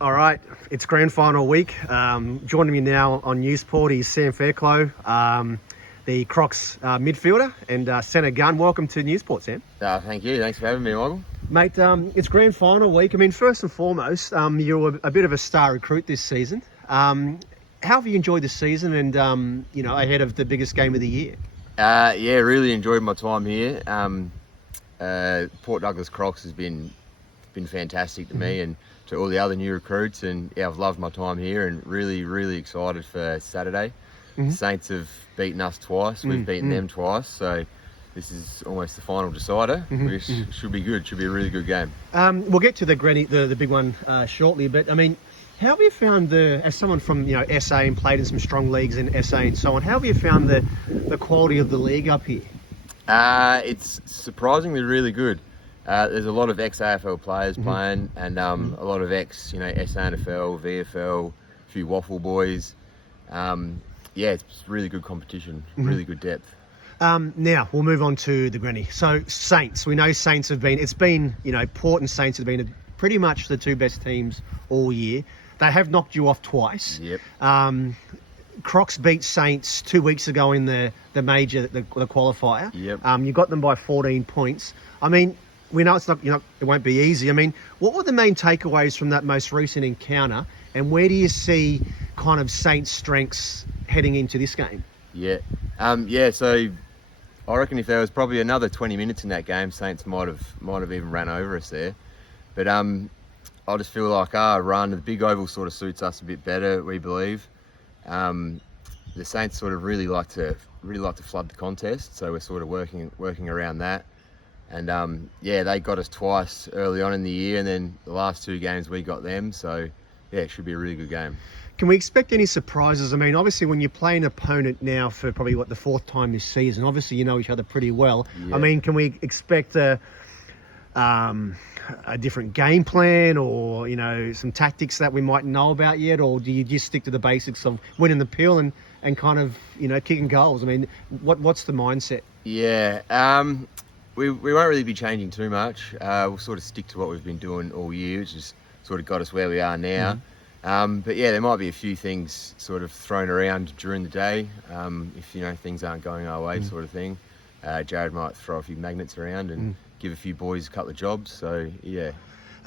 All right, it's grand final week. Joining me now on Newsport is Sam Fairclough, the Crocs midfielder and centre gun. Welcome to Newsport, Sam. Thank you. Thanks for having me, Michael. Mate, it's grand final week. I mean, first and foremost, you're a bit of a star recruit this season. How have you enjoyed the season and, ahead of the biggest game of the year? Yeah, really enjoyed my time here. Port Douglas Crocs has been fantastic to me and to all the other new recruits, and yeah, I've loved my time here and really excited for Saturday. The Saints have beaten us twice, we've beaten them twice, so this is almost the final decider, which should be good, should be a really good game. We'll get to the big one shortly, but I mean, how have you found as someone from SA and played in some strong leagues in SA and so on, how have you found the quality of the league up here? It's surprisingly really good. There's a lot of ex-AFL players playing, and a lot of SANFL, VFL, a few Waffle boys. Yeah, it's really good competition, really good depth. Now we'll move on to the granny. So Saints, we know Saints have been. It's been Port and Saints have been pretty much the two best teams all year. They have knocked you off twice. Yep. Crocs beat Saints 2 weeks ago in the major, the qualifier. Yep. You got them by 14 points. I mean, we know it's not, it won't be easy. I mean, what were the main takeaways from that most recent encounter, and where do you see kind of Saints' strengths heading into this game? Yeah. So I reckon if there was probably another 20 minutes in that game, Saints might have even ran over us there. But I just feel like our run, the big oval sort of suits us a bit better, we believe. The Saints sort of really like to flood the contest, so we're sort of working around that. And they got us twice early on in the year, and then the last two games we got them. So yeah, it should be a really good game. Can we expect any surprises? I mean, obviously when you play an opponent now for probably the fourth time this season, obviously you know each other pretty well. Yeah. I mean, can we expect a different game plan or some tactics that we might know about yet, or do you just stick to the basics of winning the pill and kind of kicking goals? I mean, what's the mindset? Yeah. We won't really be changing too much. We'll sort of stick to what we've been doing all year, which has sort of got us where we are now. But yeah, there might be a few things sort of thrown around during the day if things aren't going our way, sort of thing. Jared might throw a few magnets around and give a few boys a couple of jobs. So yeah.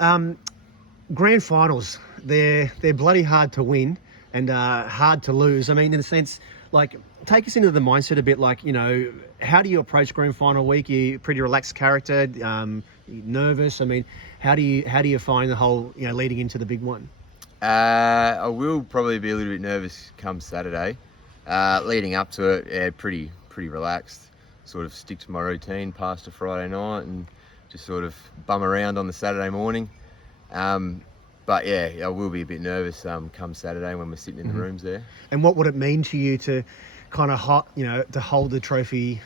Grand finals, they're bloody hard to win and hard to lose. I mean, in a sense, like, take us into the mindset a bit. Like, how do you approach grand final week? You're a pretty relaxed character, nervous. I mean, how do you find the whole leading into the big one? I will probably be a little bit nervous come Saturday. Leading up to it, yeah, pretty relaxed. Sort of stick to my routine past a Friday night and just sort of bum around on the Saturday morning. But yeah, I will be a bit nervous come Saturday when we're sitting in the rooms there. And what would it mean to you to kind of to hold the trophy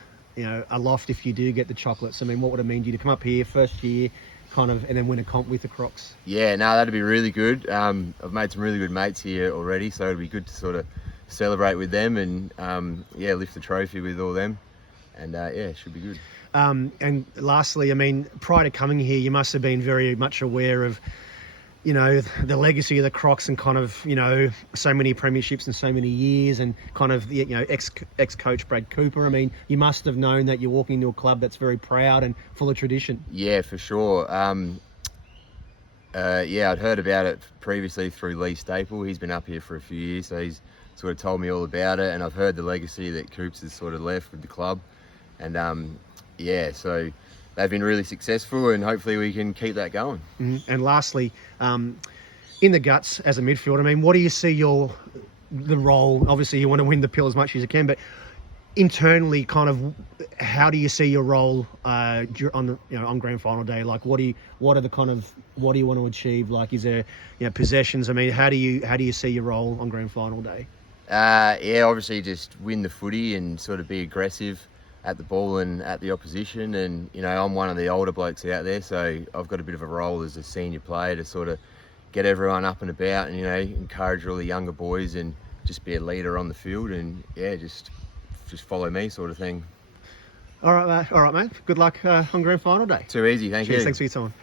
aloft if you do get the chocolates? I mean, what would it mean to you to come up here first year and then win a comp with the Crocs? Yeah, no, that'd be really good. I've made some really good mates here already, so it'd be good to sort of celebrate with them and lift the trophy with all them. And it should be good. And lastly, I mean, prior to coming here, you must have been very much aware of the legacy of the Crocs and kind of so many premierships and so many years, and kind of ex-coach Brad Cooper. I mean, you must have known that you're walking into a club that's very proud and full of tradition. Yeah, for sure. I'd heard about it previously through Lee Staple. He's been up here for a few years, so he's sort of told me all about it, and I've heard the legacy that Coops has sort of left with the club. And so they've been really successful, and hopefully we can keep that going. And lastly, in the guts as a midfielder, I mean, what do you see the role? Obviously, you want to win the pill as much as you can, but internally, kind of, how do you see your role on grand final day? Like, what do you want to achieve? Like, is there possessions? I mean, how do you see your role on grand final day? Obviously, just win the footy and sort of be aggressive at the ball and at the opposition. And I'm one of the older blokes out there, so I've got a bit of a role as a senior player to sort of get everyone up and about and encourage all the younger boys and just be a leader on the field and just follow me, sort of thing. All right, mate. Good luck on grand final day. Too easy. Thank you. Thanks for your time.